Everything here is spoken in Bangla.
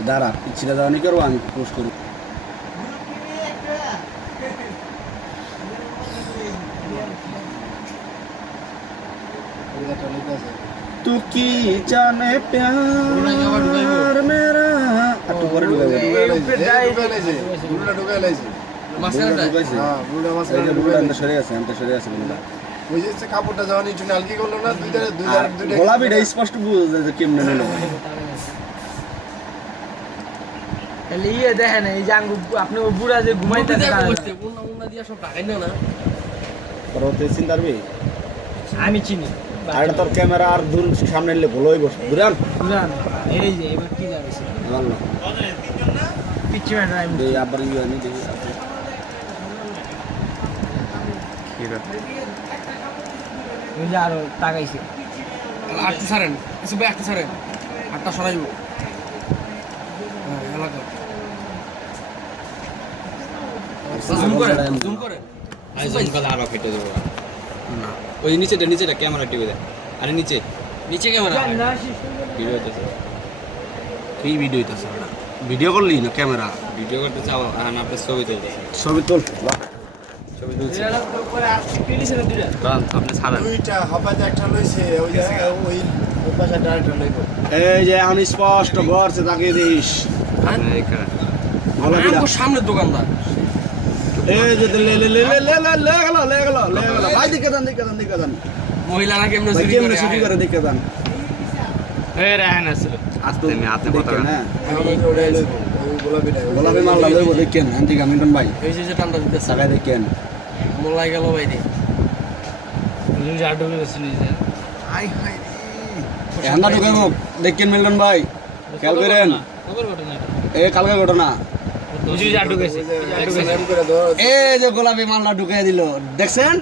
দাঁড়া পিছিয়ে যাওয়া নি করবো আমি পোস্ট করবো तू की जाने प्यार मेरा একটু পরে ঢুকাবে ঢুকাই লাইছে হ্যাঁ বুড়া মাছটা বুড়া আমরা সরে আছে আমরা সরে আছে বুড়া ওই যে কাপড়টা যখন একটু নালকি করলো না দুইটা গোলাপিটা স্পষ্ট বুঝা যায় যে কেমনে নিল তাহলে ইয়ে দেখেন এই যে আপনি ওই বুড়া যে ঘুমাইতেছে উন্না দিয়া সব টাকাই না পরবর্তী চিন্তা করবি আমি চিনি আর এটা তোর ক্যামেরা আর দূর সামনে নিলে ভালো হইব বুঝলেন বুঝলেন এই যে এবার কি যাবে ভালো পিচ্ছি ম্যাটার আমি এই আবার ইয়ে আমি দেখি কি রে ওই যে আরো তাকাইছে আটটা সারেন কিছু ভাই আটটা সারেন আটটা সরাইব এলাকা জুম করেন জুম করেন জুম করলে আরো কেটে দেবো না ওই নিচেটা ক্যামেরা টিভি দেয় আরে নিচে নিচে ক্যামেরা ভিডিও হইতেছে কি ভিডিও হইতাছে ভিডিও করলি না ক্যামেরা ভিডিও করতে চাও না আপনার ছবি তুলতেছে ছবি তোল ছবি তুলছে রান আপনি ছাড়েন দুইটা হাবাতে একটা লইছে ওই জায়গা ওই পাশে ডাইরেক্ট লইব এই যে আমি স্পষ্ট ঘরছে তাকে দিস আপনি এখানে গোলাপিটা আমার সামনের দোকানদার এই যে লে গেল ভাই দিকে দেন মহিলারা কেমনে ভাই চুরি কেমনে করে ছুটি করে দিকে দেন এই রায়হান আসছিল আস্তে আমি হাতে কথা দেখেন, বলি। হ্যাঁ ওই লইব ওই গোলাপিটা গোলাপি মাল্লা লইব দেখেন এদিকে আমি কোন ভাই এই যে টান্ডা দিতেছে সাগাই দেখেন মোলাই গেল ভাই রে ঠান্ডা ঢুকাইব দেখেন মিলন ভাই খেয়াল করেন এই কালকে ঘটনা অ্যাক্সিডেন্ট করে দাও এই যে গোলাপি মাল্লা ঢুকাই দিল দেখছেন